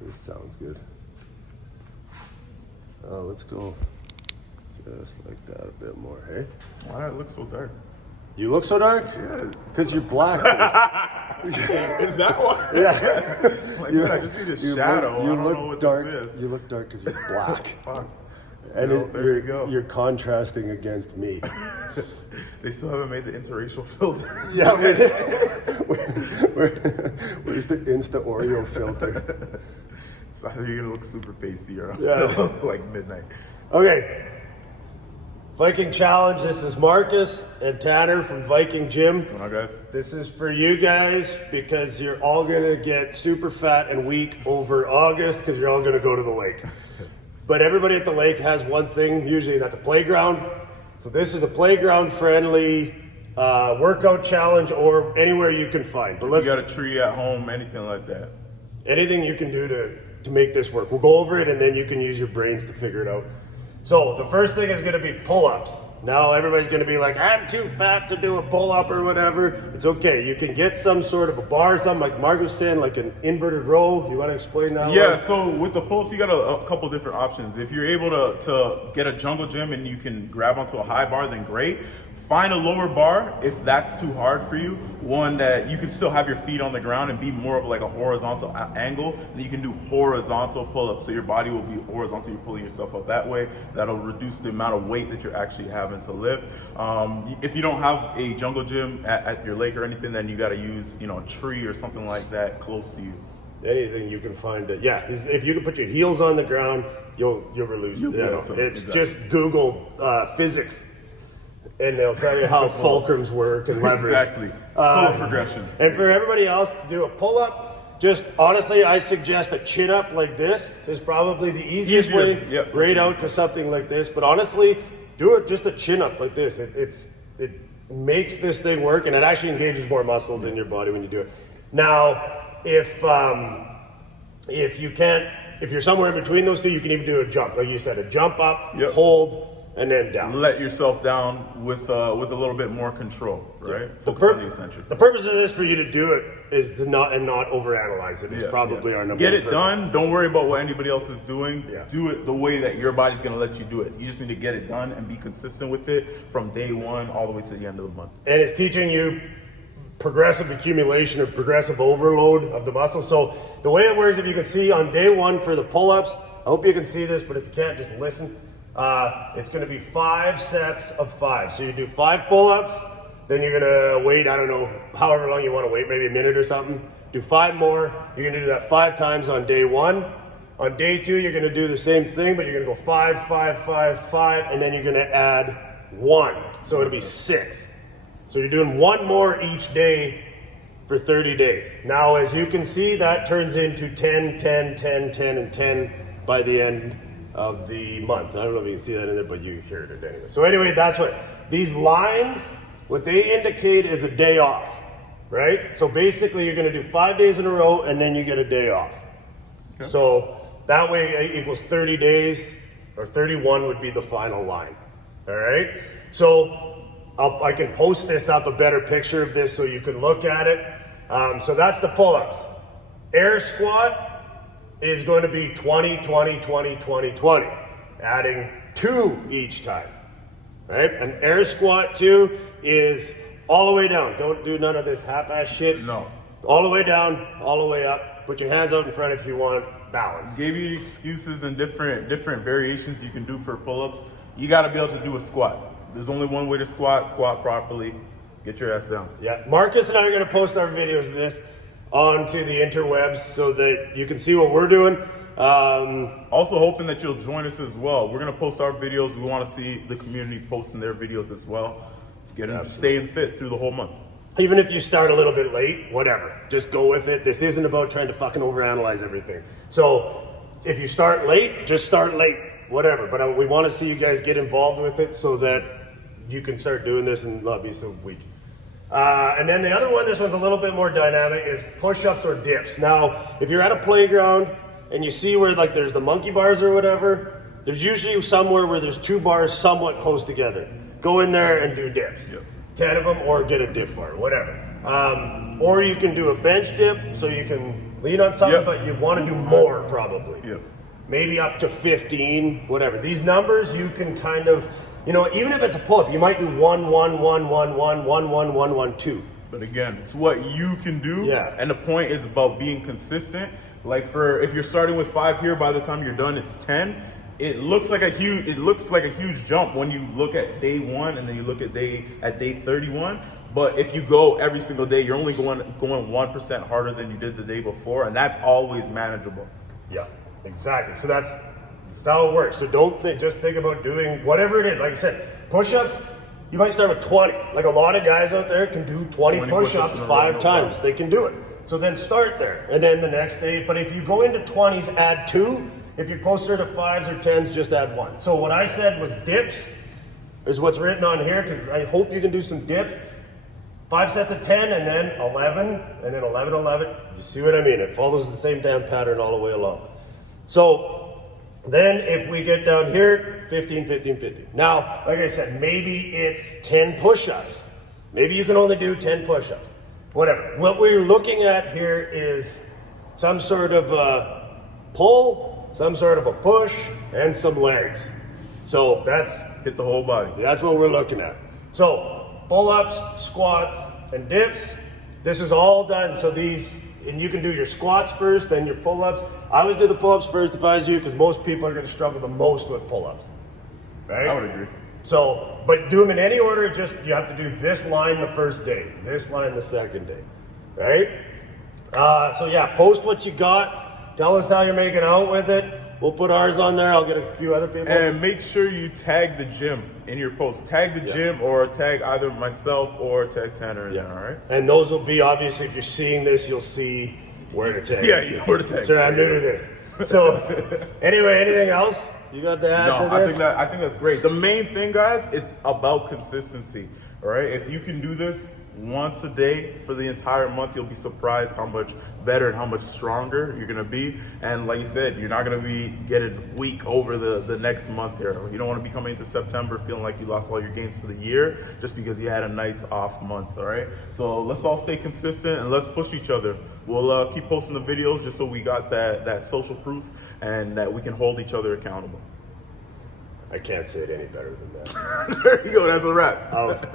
This sounds good. Let's go just like that a bit more, hey? Why does it look so dark? You look so dark? Yeah. Because you're black. Is that why? Yeah. Like, I just see this shadow. I don't know what dark. this is. You look dark because you're black. Fuck. And There you go. You're contrasting against me. They still haven't made the interracial filter. Yeah, where's the Insta Oreo filter? It's either you're gonna look super pasty or Yeah. like midnight. Okay. Viking Challenge. This is Marcus and Tanner from Viking Gym. Come on, guys. This is for you guys because you're all gonna get super fat and weak over August because you're all gonna go to the lake. But everybody at the lake has one thing, usually that's a playground. So this is a playground friendly workout challenge or anywhere you can find. But You let's got a tree at home, anything like that. anything you can do to make this work. We'll go over it and then you can use your brains to figure it out. So the first thing is gonna be pull-ups. Now everybody's gonna be like, I'm too fat to do a pull-up or whatever. It's okay, you can get some sort of a bar or something like Mark was saying, like an inverted row. You wanna explain that Yeah, one? so with the pull-ups, you got a couple different options. If you're able to get a jungle gym and you can grab onto a high bar, then great. Find a lower bar if that's too hard for you. One that you can still have your feet on the ground and be more of like a horizontal angle. And you can do horizontal pull-ups, so your body will be horizontal. You're pulling yourself up that way. That'll reduce the amount of weight that you're actually having to lift. If you don't have a jungle gym at your lake or anything, then you got to use, a tree or something like that close to you. Anything you can find. If you can put your heels on the ground, you'll lose. It's exactly. just Google physics. And they'll tell you how fulcrums work and leverage. Exactly. Pull-up progression. And for everybody else to do a pull-up, just honestly, I suggest a chin-up like this is probably the easiest way. Yep. Right out to something like this. But honestly, do it just a chin-up like this. It makes this thing work, and it actually engages more muscles in your body when you do it. Now, if you're somewhere in between those two, you can even do a jump, like you said, a jump up, hold. And then down. Let yourself down with a little bit more control, right? Focus on the essential. The purpose of this for you to do it is to not overanalyze it. It's probably our number. Get it done. Don't worry about what anybody else is doing. Yeah. Do it the way that your body's gonna let you do it. You just need to get it done and be consistent with it from day one all the way to the end of the month. And it's teaching you progressive accumulation or progressive overload of the muscle. So the way it works, if you can see on day one for the pull-ups, I hope you can see this, but if you can't, just listen. It's going to be 5 sets of 5. So you do 5 pull-ups, then you're going to wait, I don't know, however long you want to wait, maybe a minute or something. Do 5 more. You're going to do that 5 times on day 1. On day 2, you're going to do the same thing, but you're going to go 5, 5, 5, 5, and then you're going to add 1. So it'll be 6. So you're doing 1 more each day for 30 days. Now, as you can see, that turns into 10, 10, 10, 10, and 10 by the end of the month. I don't know if you can see that in there, but you hear it anyway. So anyway, that's what these lines, what they indicate is a day off, right? So basically you're gonna do 5 days in a row and then you get a day off. Okay. So that way equals 30 days, or 31 would be the final line, all right? So I can post this up, a better picture of this so you can look at it. So that's the pull-ups. Air squat is going to be 20, 20, 20, 20, 20, adding 2 each time, right? An air squat 2 is all the way down. Don't do none of this half-ass shit. No. All the way down, all the way up. Put your hands out in front if you want balance. Gave you excuses and different variations you can do for pull-ups. You got to be able to do a squat. There's only one way to squat properly. Get your ass down. Yeah, Marcus and I are going to post our videos of this onto the interwebs so that you can see what we're doing. Also hoping that you'll join us as well. We're going to post our videos. We want to see the community posting their videos as well. Staying fit through the whole month. Even if you start a little bit late, whatever. Just go with it. This isn't about trying to fucking overanalyze everything. So if you start late, just start late. Whatever. But we want to see you guys get involved with it so that you can start doing this and not be so weak. And then the other one, this one's a little bit more dynamic, is push-ups or dips. Now, if you're at a playground and you see where like there's the monkey bars or whatever, there's usually somewhere where there's 2 bars somewhat close together. Go in there and do dips. Yep. 10 of them, or get a dip bar, whatever. Or you can do a bench dip, so you can Lean on something, Yep. but you want to do more probably. Yep. Maybe up to 15, whatever. These numbers you can kind of, you know, even if it's a pull-up, you might do 1, 1, 1, 1, 1, 1, 1, 1, 1, 2. But again, it's what you can do. Yeah. And the point is about being consistent. Like if you're starting with 5 here, by the time you're done, it's 10. It looks like a huge jump when you look at day 1 and then you look at day 31. But if you go every single day, you're only going 1% harder than you did the day before, and that's always manageable. Yeah, exactly. So that's how it works. So don't just think about doing whatever it is. Like I said, push-ups, you might start with 20. Like a lot of guys out there can do 20 push-ups in a row, 5 no times. problem. They can do it. So then start there. And then the next day, but if you go into 20s, add 2. If you're closer to 5s or 10s, just add 1. So what I said was dips is what's written on here, because I hope you can do some dips. 5 sets of 10 and then 11 and then 11, 11. You see what I mean? It follows the same damn pattern all the way along. So then if we get down here, 15, 15, 15. Now, like I said, maybe it's 10 push-ups. Maybe you can only do 10 push-ups. Whatever. What we're looking at here is some sort of a pull, some sort of a push, and some legs. So that's Hit the whole body. what we're looking at. So pull-ups, squats, and dips. This is all done. So these, and you can do your squats first, then your pull-ups. I would do the pull-ups first if I was you, because most people are going to struggle the most with pull-ups. Right? I would agree. So, but do them in any order. Just you have to do this line the first day, this line the second day. Right? So yeah, post what you got. Tell us how you're making out with it. We'll put ours on there. I'll get a few other people. And make sure you tag the gym in your post. Tag the gym or tag either myself or tag Tanner in there, all right? And those will be, obviously, if you're seeing this, you'll see where to tag. Yeah, you know where to tag. Sir, I'm new to this. So, anyway, anything else you got to add No, to this? I think that's great. The main thing, guys, it's about consistency. All right. If you can do this once a day for the entire month, you'll be surprised how much better and how much stronger you're gonna be. And like you said, you're not gonna be getting weak over the next month here. You don't want to be coming into September feeling like you lost all your gains for the year just because you had a nice off month. All right. So let's all stay consistent and let's push each other. We'll keep posting the videos just so we got that social proof and that we can hold each other accountable. I can't say it any better than that. There you go. That's a wrap. Out.